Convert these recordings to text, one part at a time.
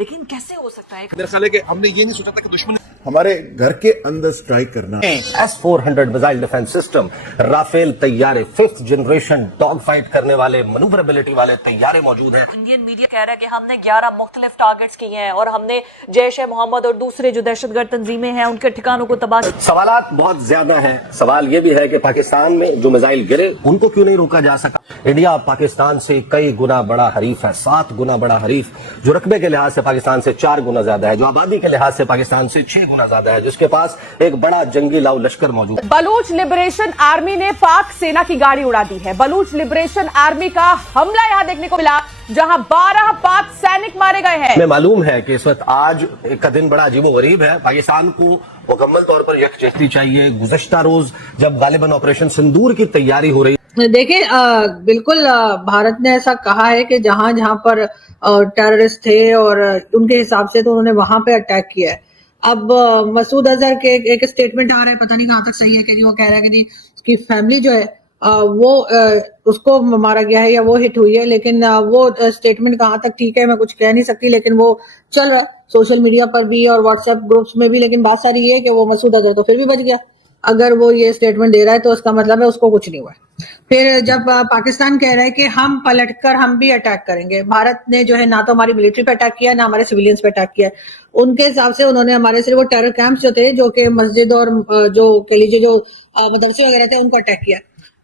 लेकिन कैसे हो सकता है? मेरा ख्याल है कि हमने ये नहीं सोचा था कि दुश्मन हमारे घर के अंदर स्ट्राइक करना। S-400 missile defence system, Rafale तैयारे, 5th जनरेशन डॉग फाइट करने वाले, मनूवरेबिलिटी वाले तैयारे मौजूद हैं। इंडियन मीडिया कह रहा है कि हमने 11 मुख्तलिफ टारगेट्स किए हैं और हमने जैश ए मोहम्मद और दूसरे जो दहशतगर्द तंजीमें हैं उनके ठिकानों को तबाह। सवालात बहुत ज्यादा हैं। सवाल ये भी है कि पाकिस्तान में जो मिसाइल गिरे उनको क्यों नहीं रोका जा सका। इंडिया पाकिस्तान से कई गुना बड़ा हरीफ है, 7 गुना बड़ा हरीफ, जो रकबे के लिहाज से पाकिस्तान से 4 गुना ज्यादा है, जो आबादी के लिहाज से पाकिस्तान से 6 गुना ज्यादा है, जिसके पास एक बड़ा जंगी लाओ लश्कर मौजूद है। बलूच लिबरेशन आर्मी ने पाक सेना की गाड़ी उड़ा दी है। बलूच लिबरेशन आर्मी का हमला यहां देखने को मिला जहां 12 पाक सैनिक मारे गए हैं। हमें मालूम है कि इस वक्त आज का दिन बड़ा अजीबोगरीब है। पाकिस्तान को मुकम्मल तौर पर यकजहती चाहिए। गुज़श्ता रोज जब गालिबन ऑपरेशन सिंदूर की तैयारी हो रही, देखिए बिल्कुल भारत ने ऐसा कहा है कि जहां जहां पर टेररिस्ट थे और उनके हिसाब से तो उन्होंने वहां पे अटैक किया है। अब मसूद अजहर के एक स्टेटमेंट आ रहा है, पता नहीं कहां तक सही है, कि जी वो कह रहा है कि जी उसकी फैमिली जो है वो उसको मारा गया है या वो हिट हुई है, लेकिन वो स्टेटमेंट कहां तक ठीक है मैं कुछ कह नहीं सकती, लेकिन वो चल रहा है सोशल मीडिया पर भी और व्हाट्सएप ग्रुप्स में भी। लेकिन बात सारी ये है कि वो मसूद अजहर तो फिर भी बच गया। अगर वो ये स्टेटमेंट दे रहा है तो उसका मतलब है उसको कुछ नहीं हुआ है। फिर जब पाकिस्तान कह रहा है कि हम पलटकर हम भी अटैक करेंगे, भारत ने जो है ना तो हमारी मिलिट्री पे अटैक किया ना हमारे सिविलियंस पे अटैक किया। उनके हिसाब से उन्होंने हमारे सिर्फ वो टेरर कैंप्स जो थे, जो कि मस्जिद और जो कह लीजिए जो मदरसे वगैरह थे, उनको अटैक किया।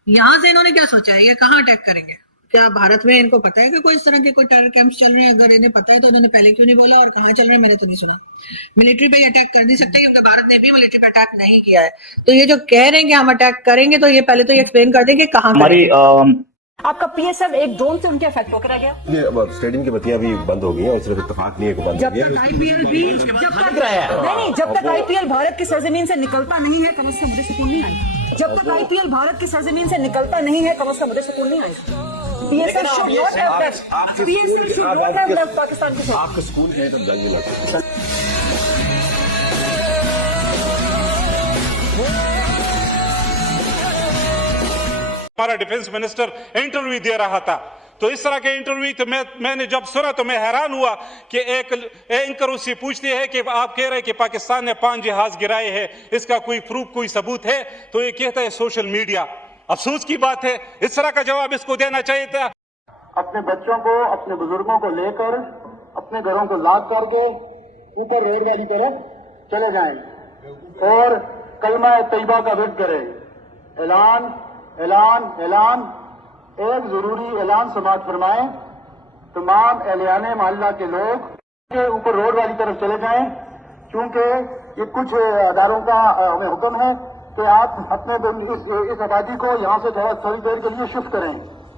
यहाँ से इन्होंने क्या सोचा है, ये कहाँ अटैक करेंगे? क्या भारत में इनको पता है कि कोई इस तरह के कोई टेरर कैंप्स चल रहे हैं? अगर इन्हें पता है तो उन्होंने पहले क्यों नहीं बोला, और कहाँ चल रहे हैं मैंने तो नहीं सुना। मिलिट्री पे अटैक कर नहीं सकते क्योंकि भारत ने भी मिलिट्री पे अटैक नहीं किया है। तो ये जो कह रहे हैं कि हम अटैक करेंगे, तो ये पहले तो ये एक्सप्लेन कर दें कि कहाँ करेंगे। आपका पीएसएफ एक ड्रोन से उनके अफेक्ट होकर आ गया। ये अब स्टेडियम की बत्तियां भी बंद हो गई हैं और सिर्फ इत्तेफाक नहीं है कि बंद हो गई है। जब तक आईपीएल भारत की सरजमीन से निकलता नहीं है कम से कम मुझे सुकून नहीं आएगा। जब तक आईपीएल भारत की सरजमीन से निकलता नहीं है कम से कम मुझे सुकून नहीं आएगा। PSL should not have left, PSL should not have left Pakistan के साथ। आपका स्कूल है तब जंग लड़ सकते। हमारा डिफेंस मिनिस्टर इंटरव्यू दे रहा था, तो इस तरह के इंटरव्यू तो मैंने जब सुना तो मैं हैरान हुआ कि एक एंकर उससे पूछते हैं कि आप कह रहे हैं कि पाकिस्तान ने 5 जहाज गिराए हैं, इसका कोई प्रूफ कोई सबूत है? तो ये कहता है सोशल मीडिया। अफसोस की बात है, इस तरह का जवाब इसको देना चाहिए था। अपने बच्चों को, अपने बुजुर्गों को लेकर अपने घरों को लाद करके ऊपर रोड वाली तरफ चले जाएं और कलमा तैयबा का विर्द करें। ऐलान ऐलान ऐलान, एक जरूरी ऐलान समाअत फरमाएं। तमाम एहलियाने मोहल्ला के लोग के ऊपर रोड वाली तरफ चले जाएं, क्योंकि ये कुछ अदारों का हमें हुक्म है कि आप अपने इस आबादी को यहाँ से थोड़ी देर के लिए शिफ्ट करें।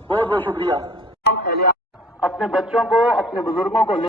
बहुत बहुत शुक्रिया। अपने बच्चों को, अपने बुजुर्गों को